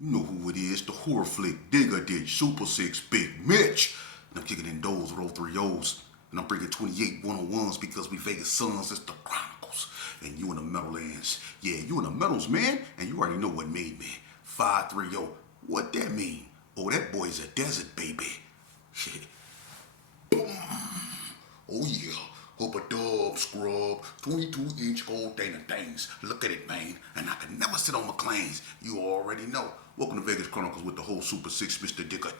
You know who it is, the horror flick, Digger Ditch, Super 6, Big Mitch. And I'm kicking in those, roll 3 O's. And I'm bringing 28 101s because we Vegas Sons, it's the Chronicles. And you in the Meadowlands. Yeah, you in the Meadows, man. And you already know what made me. 530. What that mean? Oh, that boy's a desert baby. Shit. Boom. Oh yeah. Hope a dub scrub, 22-inch gold Dana things. Look at it, man. And I can never sit on McLean's. You already know. Welcome to Vegas Chronicles with the whole Super 6, Mr. Dicker.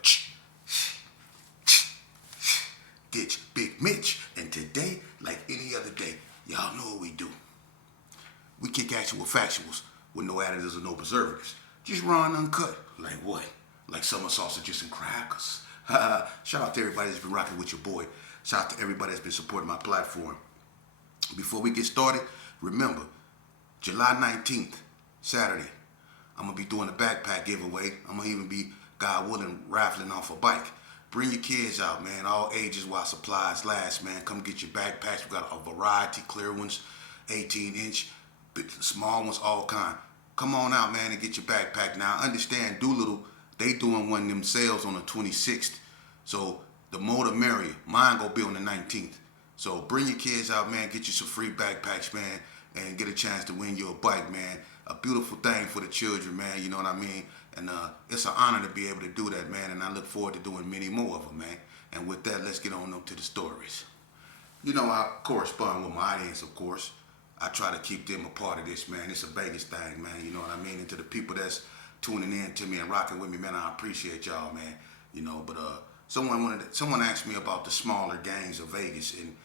Ditch Big Mitch. And today, like any other day, y'all know what we do. We kick actual factuals with no additives or no preservatives. Just raw and uncut. Like what? Like summer sausages and crackers. Shout out to everybody that's been rocking with your boy. Shout out to everybody that's been supporting my platform. Before we get started, remember, July 19th, Saturday, I'm going to be doing a backpack giveaway. I'm going to even be, God willing, raffling off a bike. Bring your kids out, man. All ages while supplies last, man. Come get your backpacks. We got a variety, clear ones, 18-inch, small ones, all kind. Come on out, man, and get your backpack. Now, understand, Doolittle, they doing one themselves on the 26th. So the more the merrier. Mine gonna be on the 19th. So bring your kids out, man. Get you some free backpacks, man, and get a chance to win you a bike, man. A beautiful thing for the children, man. You know what I mean? And it's an honor to be able to do that, man. And I look forward to doing many more of them, man. And with that, let's get on up to the stories. You know, I correspond with my audience, of course. I try to keep them a part of this, man. It's a Vegas thing, man. You know what I mean? And to the people that's tuning in to me and rocking with me, man, I appreciate y'all, man. You know, but someone asked me about the smaller gangs of Vegas, and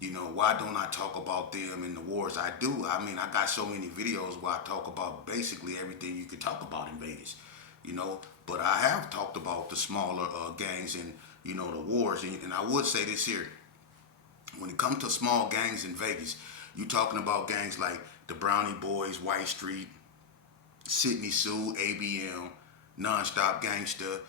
you know, why don't I talk about them and the wars I do? I mean, I got so many videos where I talk about basically everything you could talk about in Vegas, you know. But I have talked about the smaller gangs and you know the wars, and I would say this here: when it comes to small gangs in Vegas, you talking about gangs like the Brownie Boys, White Street, Sydney Sue, ABM, Nonstop Gangster,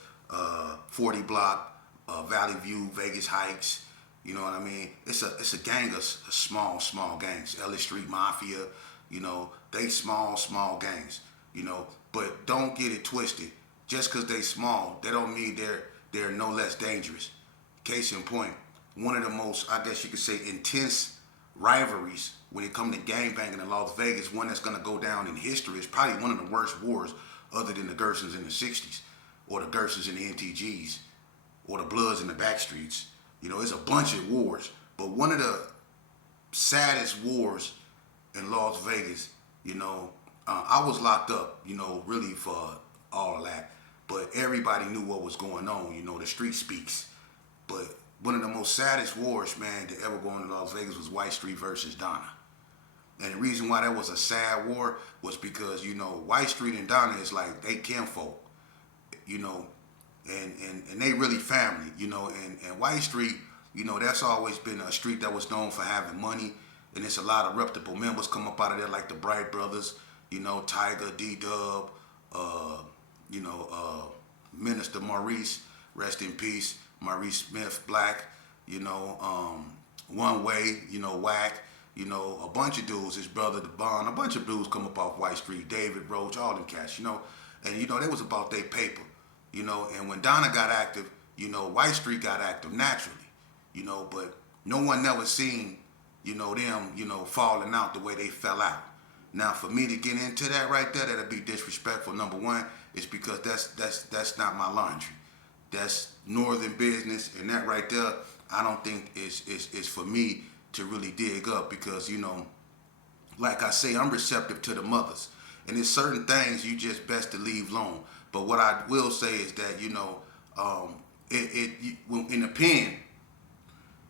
40 Block, Valley View, Vegas Heights. You know what I mean? It's a gang of small gangs. Ellis Street Mafia. You know, they small gangs. You know, but don't get it twisted. Just because they small, they don't mean they're no less dangerous. Case in point, one of the most, I guess you could say, intense rivalries when it comes to gangbanging in Las Vegas, one that's going to go down in history, is probably one of the worst wars other than the Gersons in the 60s or the Gersons in the NTGs or the Bloods in the backstreets. You know, it's a bunch of wars. But one of the saddest wars in Las Vegas, you know, I was locked up, you know, really for all that. But everybody knew what was going on, you know, the street speaks. But one of the most saddest wars, man, to ever go into Las Vegas was White Street versus Donna. And the reason why that was a sad war was because, you know, White Street and Donna is like, they kinfolk, you know, and they really family, you know, and White Street, you know, that's always been a street that was known for having money, and it's a lot of reputable members come up out of there, like the Bright Brothers, you know, Tiger, D-Dub, you know, Minister Maurice, rest in peace, Maurice Smith Black, you know, One Way, you know, Whack, you know, a bunch of dudes, his brother, the Bond, a bunch of dudes come up off White Street, David Roach, all them cats, you know, and, you know, they was about their paper, you know, and when Donna got active, you know, White Street got active naturally, you know, but no one never seen, you know, them, you know, falling out the way they fell out. Now, for me to get into that right there, that'd be disrespectful. Number one, it's because that's not my laundry. That's northern business, and that right there, I don't think is for me to really dig up because, you know, like I say, I'm receptive to the mothers, and there's certain things you just best to leave alone. But what I will say is that, you know, in the pen,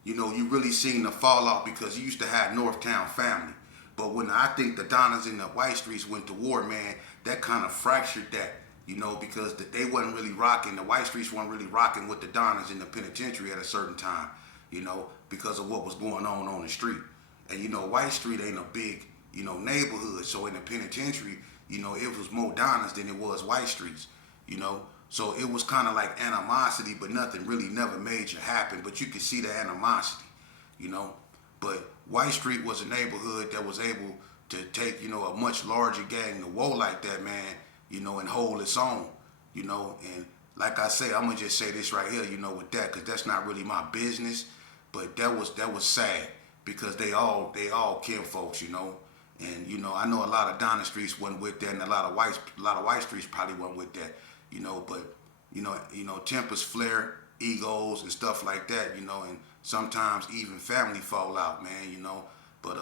you know, you really seen the fallout because you used to have Northtown family. But when I think the Donnas and the White Streets went to war, man, that kind of fractured that, you know, because they wasn't really rocking, the White Streets weren't really rocking with the Donnas in the penitentiary at a certain time, you know, because of what was going on the street. And, you know, White Street ain't a big, you know, neighborhood. So in the penitentiary, you know, it was more Donnas than it was White Streets, you know. So it was kind of like animosity, but nothing really never major happened. But you could see the animosity, you know. But White Street was a neighborhood that was able to take, you know, a much larger gang to war like that, man, you know, and hold its own. And like I say, I'm gonna just say this right here, with that, because that's not really my business, but that was sad because they all kin folks, and I know a lot of Donna streets wasn't with that, and a lot of white streets probably wasn't with that, but tempers flare, egos and stuff like that, and sometimes even family fall out, man, but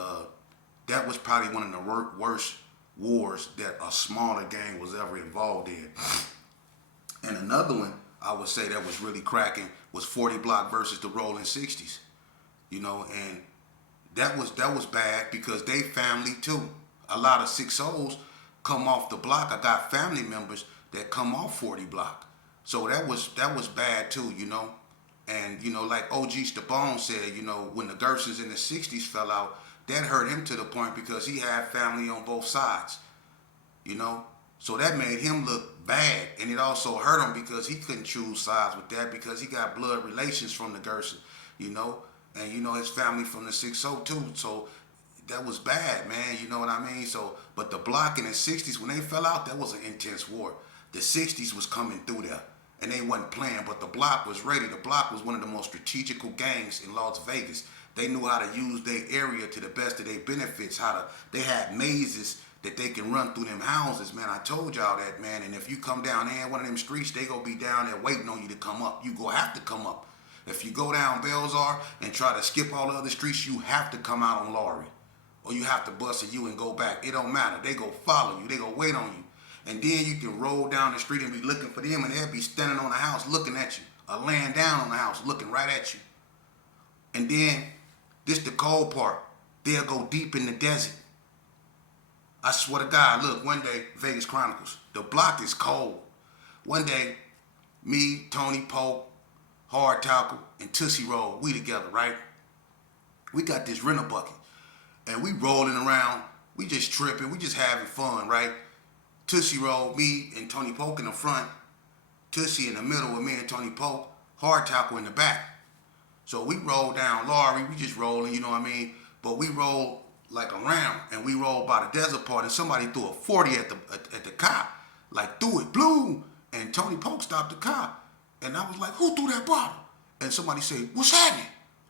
that was probably one of the worst wars that a smaller gang was ever involved in. And another one I would say that was really cracking was 40 Block versus the Rolling 60s. And that was bad because they family too. A lot of 6-0s come off the block. I got family members that come off 40 Block. So that was bad too, And like OG Stabone said, when the Gersons in the 60s fell out, that hurt him to the point because he had family on both sides. So that made him look bad, and it also hurt him because he couldn't choose sides with that because he got blood relations from the Gerson, and his family from the 6-0 too. So that was bad, man. You know what I mean? So, but the block in the 60s, when they fell out, that was an intense war. The 60s was coming through there, and they wasn't playing, but the block was ready. The block was one of the most strategical gangs in Las Vegas. They knew how to use their area to the best of their benefits. They had mazes that they can run through them houses, man. I told y'all that, man. And if you come down there in one of them streets, they gonna be down there waiting on you to come up. You gonna have to come up. If you go down Belzar and try to skip all the other streets, you have to come out on Laurie. Or you have to bust a U and go back. It don't matter. They go follow you. They go wait on you. And then you can roll down the street and be looking for them, and they'll be standing on the house looking at you. Or laying down on the house looking right at you. And then, this the cold part. They'll go deep in the desert. I swear to God, look, one day, Vegas Chronicles, the block is cold. One day, me, Tony Polk, Hard Tackle, and Tootsie Roll, we together, right? We got this rental bucket, and we rolling around, we just tripping, we just having fun, right? Tootsie Roll, me and Tony Polk in the front, Tootsie in the middle with me and Tony Polk, Hard Tackle in the back. So we roll down Laurie, we just rolling, you know what I mean? But we roll like around, and we rolled by the desert part, and somebody threw a 40 at the car, like threw it, bloom, and Tony Polk stopped the car, and I was like, who threw that bottle? And somebody said, what's happening?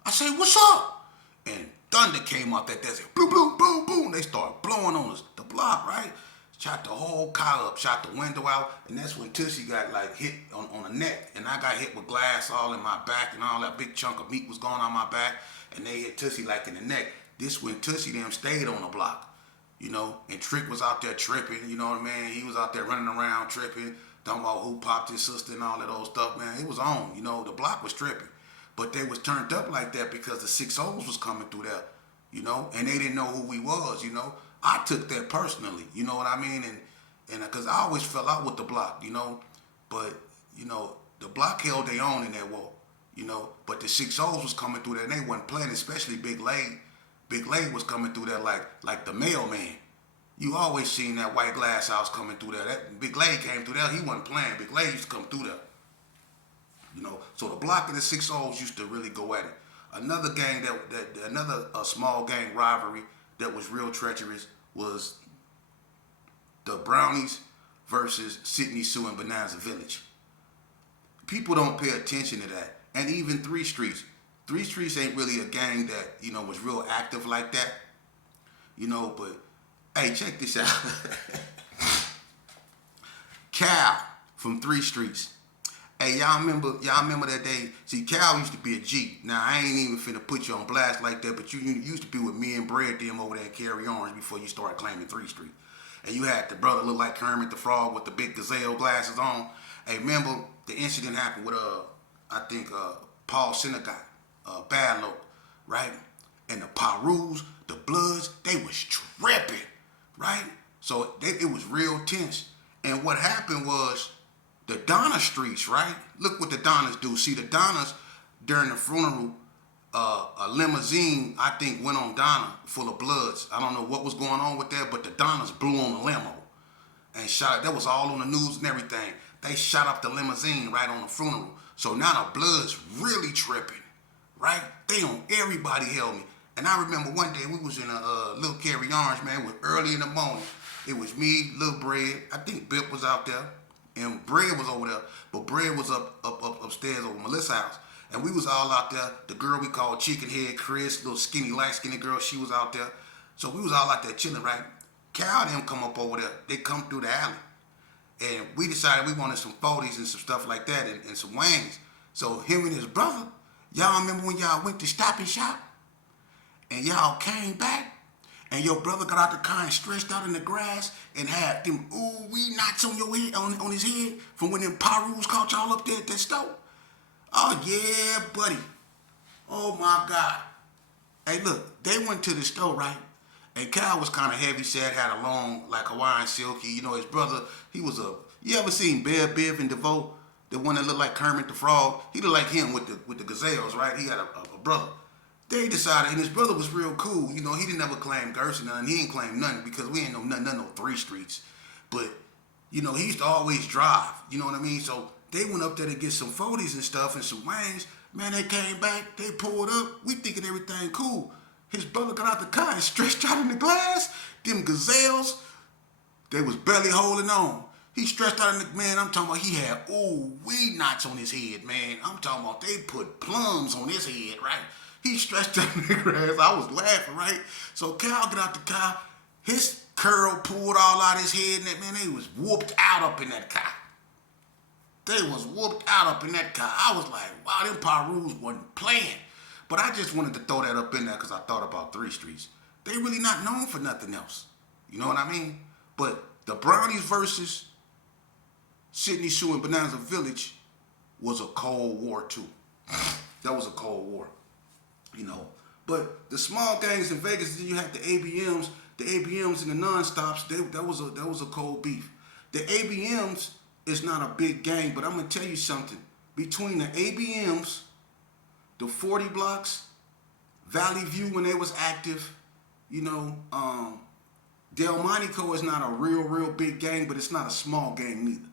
I said, what's up? And thunder came out that desert, boom, boom, boom, boom. They started blowing on us, the block, right? Shot the whole car up, shot the window out, and that's when Tootsie got like hit on the neck, and I got hit with glass all in my back, and all that big chunk of meat was going on my back, and they hit Tootsie like in the neck. This when Tootsie them stayed on the block, and Trick was out there tripping, you know what I mean? He was out there running around tripping, talking about who popped his sister and all that old stuff, man. It was on, the block was tripping. But they was turned up like that because the 6-0s was coming through there, and they didn't know who we was, I took that personally, you know what I mean? And because I always fell out with the block, but, the block held their own in that war, but the 6-0s was coming through there and they wasn't playing, especially Big Lade. Big Lade was coming through there like the mailman. You always seen that white glass house coming through there. That Big Lade came through there. He wasn't playing. Big Lade used to come through there. So the block and the 6-0s used to really go at it. Another gang another small gang rivalry that was real treacherous was the Brownies versus Sydney Sue and Bonanza Village. People don't pay attention to that. And even 3 Streets. 3 Streets ain't really a gang that, was real active like that. But, hey, check this out. Cal from 3 Streets. Hey, y'all remember that day? See, Cal used to be a G. Now, I ain't even finna put you on blast like that, but you used to be with me and Brad them over there in Cary Orange before you started claiming 3 Street. And you had the brother look like Kermit the Frog with the big gazelle glasses on. Hey, remember the incident happened with, I think, Paul Synagogue. Bad Low, right? And the Parus, the Bloods, they was tripping, right? So it was real tense. And what happened was the Donna streets, right? Look what the Donnas do. See, the Donnas, during the funeral, a limousine, I think, went on Donna full of Bloods. I don't know what was going on with that, but the Donnas blew on the limo and shot. That was all on the news and everything. They shot up the limousine right on the funeral. So now the Bloods really tripping. Right? They on everybody held me. And I remember one day we was in a little Cary Orange, man. It was early in the morning. It was me, Lil Bread. I think Bip was out there. and Bread was over there, but Bread was upstairs over Melissa's house. And we was all out there. The girl we called Chicken Head Chris, little skinny, light skinny girl, she was out there. So we was all out there chilling, right? Cal and them come up over there. They come through the alley. And we decided we wanted some 40s and some stuff like that and some wings. So him and his brother, y'all remember when y'all went to Stop and Shop? And y'all came back? And your brother got out the car and stretched out in the grass and had them ooh-wee knots on your head, on his head from when them Parus caught y'all up there at that store? Oh, yeah, buddy. Oh, my God. Hey, look, they went to the store, right? And Cal was kind of heavy set, had a long, like, Hawaiian silky. You know, his brother, he was you ever seen Bear Biv and DeVoe? The one that looked like Kermit the Frog? He looked like him with the gazelles, right? He had a brother. They decided, and his brother was real cool. You know, he didn't ever claim Gerson, and he didn't claim nothing because we ain't know nothing, no 3 streets. But, you know, he used to always drive. You know what I mean? So they went up there to get some 40s and stuff and some wings. Man, they came back. They pulled up. We thinking everything cool. His brother got out the car and stretched out in the glass. Them gazelles, they was barely holding on. He stretched out in the, man, I'm talking about he had ooh-wee knots on his head, man. I'm talking about they put plums on his head, right? He stretched out in the grass. I was laughing, right? So Cal got out the car. His curl pulled all out his head, and that, man, they was whooped out up in that car. They was whooped out up in that car. I was like, wow, them Parus wasn't playing. But I just wanted to throw that up in there because I thought about 3 Streets. They really not known for nothing else. You know what I mean? But the Brownies versus Sydney Sue and Bonanza Village was a Cold War too. That was a Cold War. You know. But the small gangs in Vegas, you had the ABMs and the non-stops, that was a cold beef. The ABMs is not a big gang, but I'm gonna tell you something. Between the ABMs, the 40 blocks, Valley View when they was active, you know, Delmonico is not a real big gang, but it's not a small gang neither.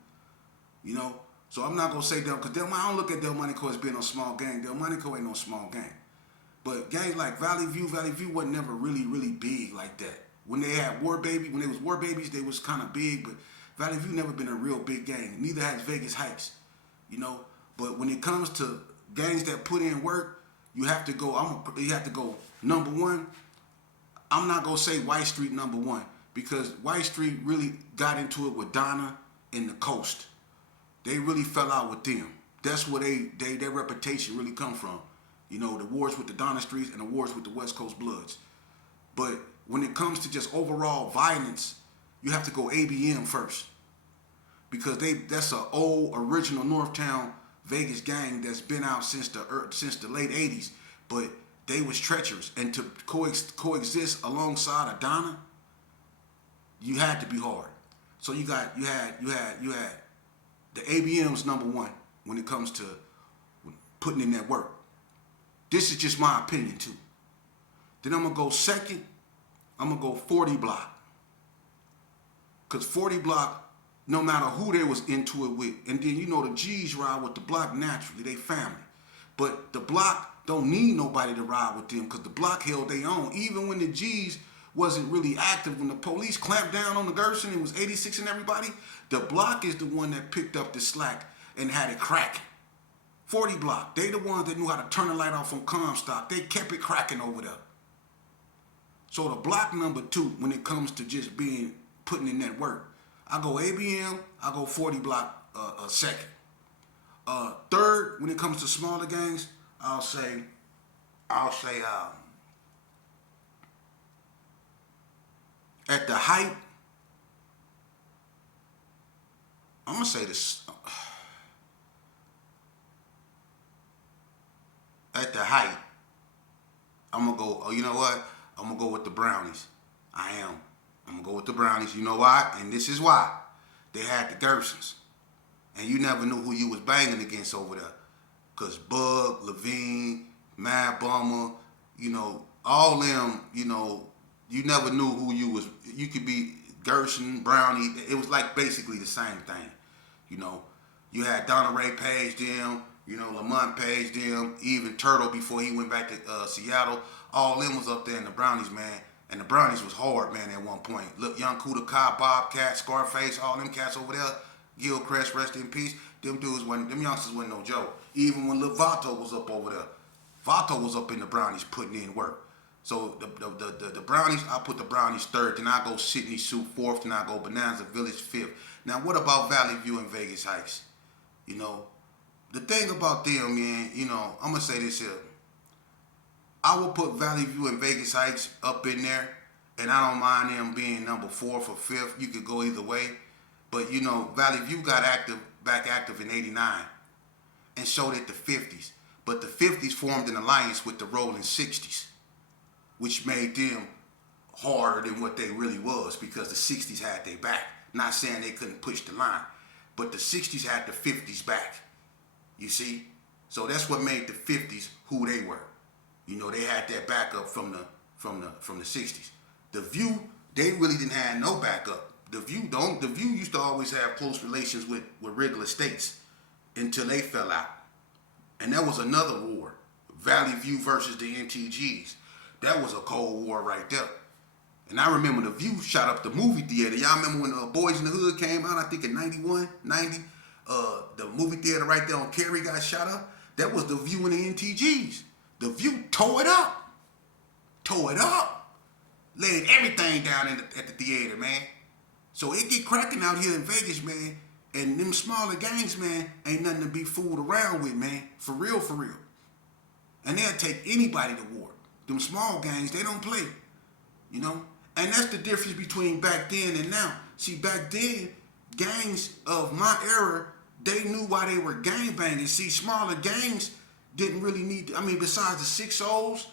You know? So I'm not gonna say Del, because I don't look at Delmonico as being a small gang. Delmonico ain't no small gang. But gangs like Valley View wasn't never really big like that. When they had when they was War Babies, they was kind of big, but Valley View never been a real big gang. Neither has Vegas Heights, you know. But when it comes to gangs that put in work, you have to go number one. I'm not gonna say White Street number one because White Street really got into it with Donna and the Coast. They really fell out with them. That's where their reputation really come from. You know, the wars with the Donna Streets and the wars with the West Coast Bloods. But when it comes to just overall violence, you have to go ABM first. Because that's an old original Northtown Vegas gang that's been out since the late 80s. But they was treacherous. And to coexist alongside of Donna, you had to be hard. So you had the ABM's number one when it comes to putting in that work. This is just my opinion too. Then I'm gonna go second. I'm gonna go 40 block. Cause 40 block, no matter who they was into it with, and then you know the G's ride with the block naturally, they family. But the block don't need nobody to ride with them, cause the block held their own. Even when the G's wasn't really active, when the police clamped down on the Gerson, it was 86 and everybody. The block is the one that picked up the slack and had it cracking. 40 block, they the ones that knew how to turn the light off on Comstock. They kept it cracking over there. So the block number two, when it comes to just putting in that work, I go ABM, I go 40 block second. Third, when it comes to smaller gangs, I'll say at the height, I'm gonna say this. At the height, I'm gonna go. Oh, you know what? I'm gonna go with the Brownies. I am. I'm gonna go with the Brownies. You know why? And this is why. They had the Gersons, and you never knew who you was banging against over there, cause Bug, Levine, Mad Bummer, you know, all them. You know, you never knew who you was. You could be Gerson, Brownie. It was like basically the same thing. You know, you had Donna Ray Page, them. You know, Lamont Page, them, even Turtle before he went back to Seattle. All them was up there in the Brownies, man. And the Brownies was hard, man, at one point. Look, Young Kuda Kai, Bobcat, Scarface, all them cats over there, Gilchrist, rest in peace. Them youngsters wasn't no joke. Even when Lil Vato was up over there, Vato was up in the Brownies putting in work. So the Brownies, I put the Brownies third, then I go Sydney Sioux fourth, then I go Bonanza Village fifth. Now what about Valley View and Vegas Heights? You know, the thing about them, man, you know, I'm gonna say this here. I will put Valley View and Vegas Heights up in there, and I don't mind them being number fourth or fifth. You could go either way. But you know, Valley View got back active in '89, and so did the '50s. But the '50s formed an alliance with the Rolling '60s, which made them harder than what they really was because the '60s had their back. Not saying they couldn't push the line, but the '60s had the '50s back. You see, so that's what made the '50s who they were. You know, they had that backup from the '60s. The View, they really didn't have no backup. The View used to always have close relations with Wrigley Estates until they fell out. And that was another war. Valley View versus the NTGs. That was a cold war right there. And I remember the View shot up the movie theater. Y'all remember when Boys in the Hood came out, I think in 91, 90? The movie theater right there on Cary got shot up. That was the View and the NTGs. The View tore it up. Laid everything down at the theater, man. So it get cracking out here in Vegas, man. And them smaller gangs, man, ain't nothing to be fooled around with, man. For real. And they'll take anybody to war. Them small gangs, they don't play. You know? And that's the difference between back then and now. See, back then, gangs of my era, they knew why they were gangbanging. See, smaller gangs didn't really need, besides the 6-0s,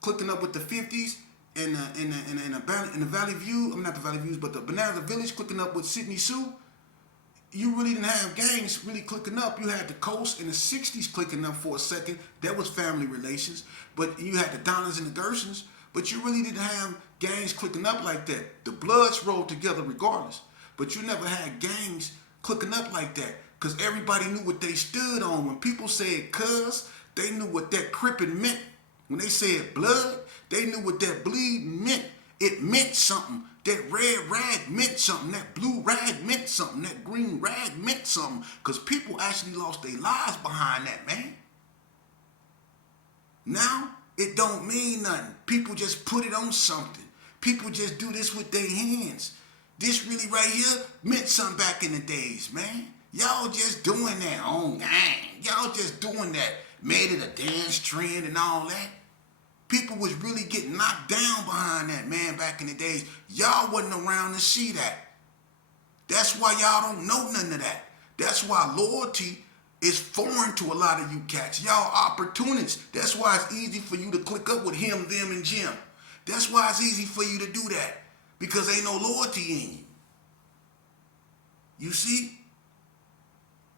clicking up with the 50s, and the Valley View, not the Valley Views, but the Bonanza Village clicking up with Sydney Sioux, you really didn't have gangs really clicking up. You had the Coast and the 60s clicking up for a second. That was family relations. But you had the Donners and the Gersons, but you really didn't have gangs clicking up like that. The Bloods rolled together regardless, but you never had gangs clicking up like that because everybody knew what they stood on. When people said cuz, they knew what that crippin' meant. When they said blood, they knew what that bleed meant. It meant something. That red rag meant something. That blue rag meant something. That green rag meant something. Because people actually lost their lives behind that, man. Now, it don't mean nothing. People just put it on something. People just do this with their hands. This really right here meant something back in the days, man. Y'all just doing that on gang. Y'all just doing that. Made it a dance trend and all that. People was really getting knocked down behind that, man, back in the days. Y'all wasn't around to see that. That's why y'all don't know none of that. That's why loyalty is foreign to a lot of you cats. Y'all opportunists. That's why it's easy for you to click up with him, them, and Jim. That's why it's easy for you to do that. Because ain't no loyalty in you. You see?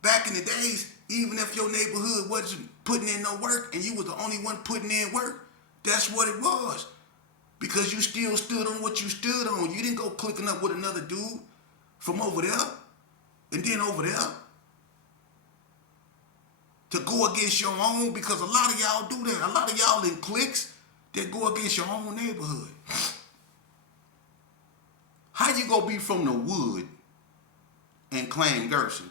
Back in the days, even if your neighborhood wasn't putting in no work and you was the only one putting in work, that's what it was. Because you still stood on what you stood on. You didn't go clicking up with another dude from over there and then over there to go against your own, because a lot of y'all do that. A lot of y'all in cliques that go against your own neighborhood. How you gonna be from the wood and claim Gerson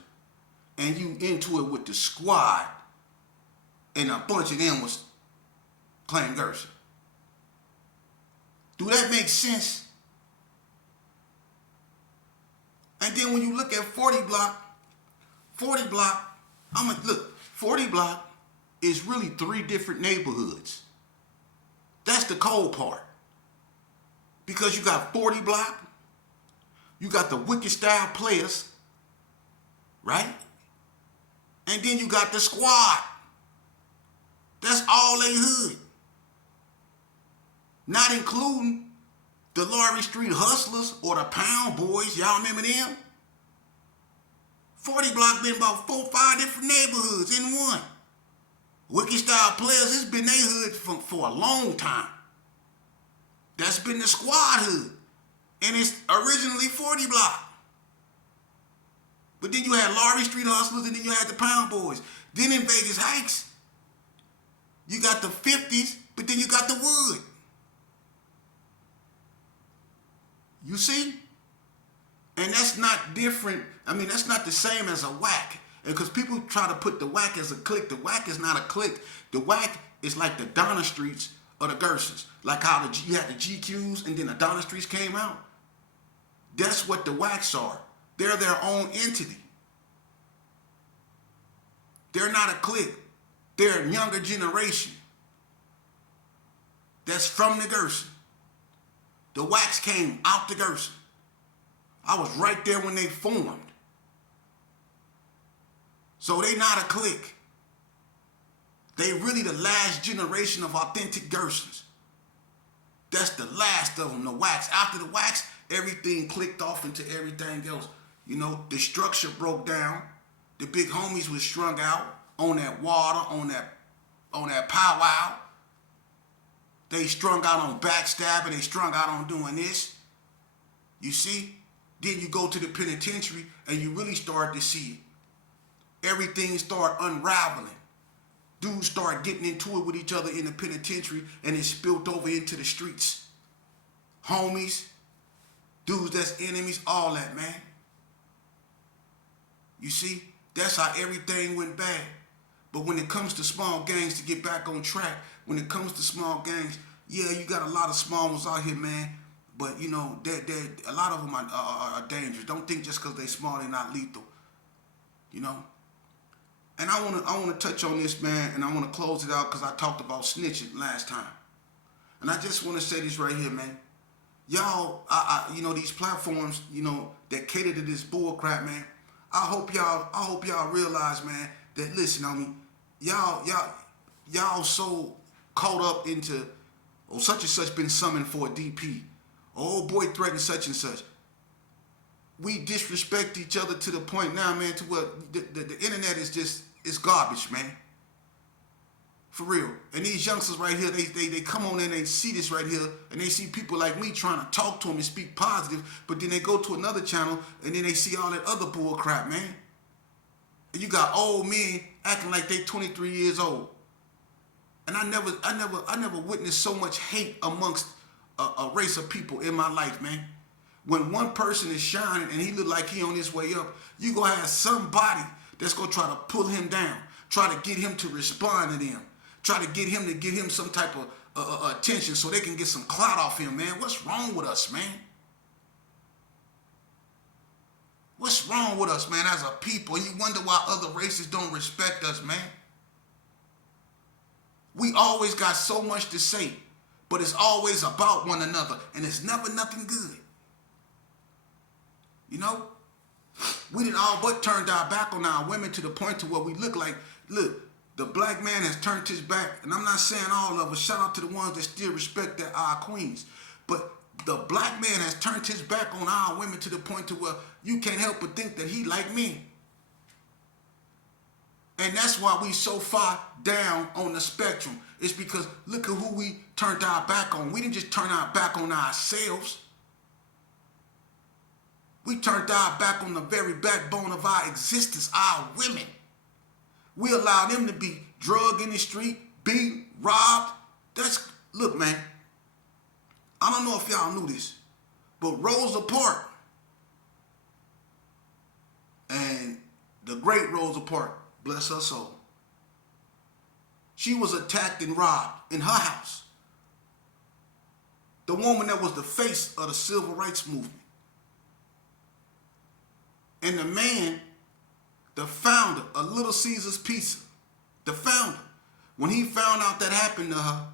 and you into it with the squad and a bunch of them was claim Gerson? Do that make sense? And then when you look at 40 block, 40 block is really 3 different neighborhoods. That's the cold part. Because you got 40 block, you got the wicked style players, right? And then you got the squad. That's all they hood. Not including the Laurie Street Hustlers or the Pound Boys. Y'all remember them? 40 block been about 4 or 5 different neighborhoods in one. Wicked style players, it's been their hood for a long time. That's been the squad hood. And it's originally 40 block. But then you had Laurie Street Hustlers and then you had the Pound Boys. Then in Vegas Heights, you got the 50s, but then you got the Wood. You see? And that's not different. I mean, that's not the same as a whack. Because people try to put the whack as a clique. The whack is not a clique. The whack is like the Donna Streets or the Gersons. Like how you had the GQs and then the Donna Streets came out. That's what the whacks are. They're their own entity. They're not a clique. They're a younger generation that's from the Gerson. The whacks came out the Gerson. I was right there when they formed. So they not a clique. They really the last generation of authentic Gersons. That's the last of them, the wax. After the wax, everything clicked off into everything else. You know, the structure broke down. The big homies was strung out on that water, on that powwow. They strung out on backstabbing. They strung out on doing this. You see? Then you go to the penitentiary and you really start to see it. Everything start unraveling. Dudes start getting into it with each other in the penitentiary and it spilled over into the streets. Homies, dudes that's enemies, all that, man. You see, that's how everything went bad. But when it comes to small gangs, to get back on track, when it comes to small gangs, yeah, you got a lot of small ones out here, man. But, you know, a lot of them are dangerous. Don't think just because they're small, they're not lethal. You know? And I want to touch on this, man, and I want to close it out because I talked about snitching last time. And I just want to say this right here, man. Y'all, you know, these platforms, you know, that cater to this bull crap, man. I hope y'all realize, man, that listen on me, y'all so caught up into, oh, such and such been summoned for a DP. Oh, boy threatened such and such. We disrespect each other to the point now, man, to where the internet is just, it's garbage, man. For real. And these youngsters right here, they come on and they see this right here, and they see people like me trying to talk to them and speak positive, but then they go to another channel, and then they see all that other bull crap, man. And you got old men acting like they 23 years old. And I never witnessed so much hate amongst a race of people in my life, man. When one person is shining and he look like he on his way up, you gonna have somebody that's gonna try to pull him down, try to get him to respond to them, try to get him some type of attention so they can get some clout off him, man. What's wrong with us, man? What's wrong with us, man, as a people? You wonder why other races don't respect us, man. We always got so much to say, but it's always about one another, and it's never nothing good. You know? We didn't all but turned our back on our women to the point to where we look, the black man has turned his back, and I'm not saying all of us, shout out to the ones that still respect our queens, but the black man has turned his back on our women to the point to where you can't help but think that he like me. And that's why we so far down on the spectrum. It's because look at who we turned our back on. We didn't just turn our back on ourselves. We turned our back on the very backbone of our existence, our women. We allowed them to be drugged in the street, beat, robbed. Look, man, I don't know if y'all knew this, but Rosa Parks, and the great Rosa Parks, bless her soul, she was attacked and robbed in her house. The woman that was the face of the civil rights movement. And the man, the founder of Little Caesars Pizza, the founder, when he found out that happened to her,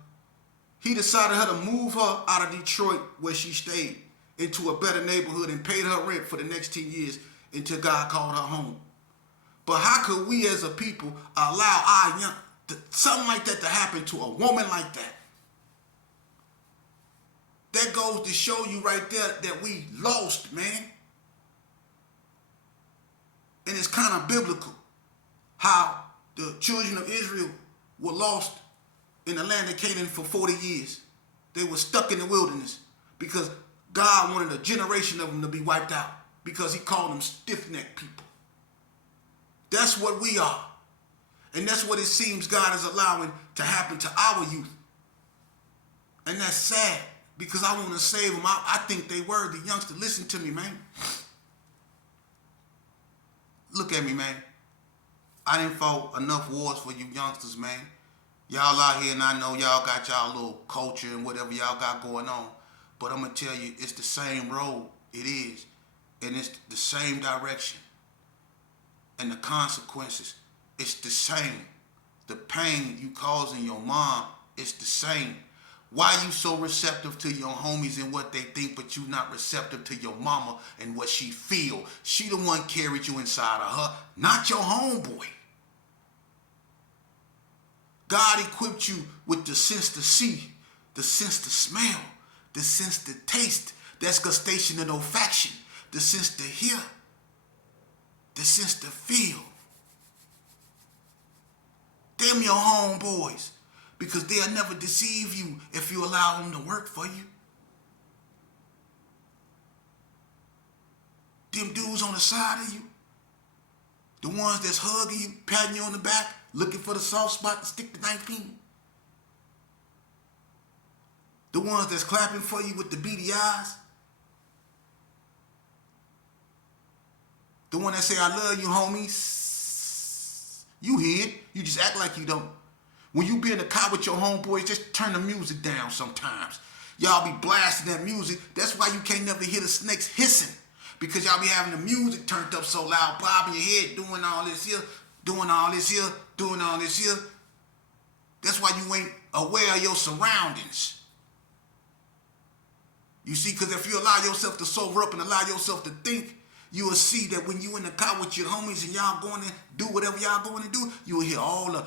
he decided her to move her out of Detroit where she stayed into a better neighborhood and paid her rent for the next 10 years until God called her home. But how could we as a people allow our something like that to happen to a woman like that? That goes to show you right there that we lost, man. And it's kind of biblical how the children of Israel were lost in the land of Canaan for 40 years. They were stuck in the wilderness because God wanted a generation of them to be wiped out because he called them stiff-necked people. That's what we are. And that's what it seems God is allowing to happen to our youth. And that's sad because I want to save them. I think they worthy. Youngster, listen to me, man. Look at me, man. I didn't fought enough wars for you youngsters, man. Y'all out here, and I know y'all got y'all little culture and whatever y'all got going on. But I'm going to tell you, it's the same road. It is. And it's the same direction. And the consequences, it's the same. The pain you causing your mom, it's the same. Why you so receptive to your homies and what they think, but you not receptive to your mama and what she feel? She the one carried you inside of her, not your homeboy. God equipped you with the sense to see, the sense to smell, the sense to taste, that's gustation and olfaction, the sense to hear, the sense to feel. Them your homeboys, because they'll never deceive you if you allow them to work for you. Them dudes on the side of you, the ones that's hugging you, patting you on the back, looking for the soft spot to stick the knife in. The ones that's clapping for you with the beady eyes. The one that say, I love you, homies. You hear it. You just act like you don't. When you be in the car with your homeboys, just turn the music down sometimes. Y'all be blasting that music. That's why you can't never hear the snakes hissing. Because y'all be having the music turned up so loud, bobbing your head, doing all this here, doing all this here, doing all this here. That's why you ain't aware of your surroundings. You see, because if you allow yourself to sober up and allow yourself to think, you will see that when you in the car with your homies and y'all going to do whatever y'all going to do, you will hear all the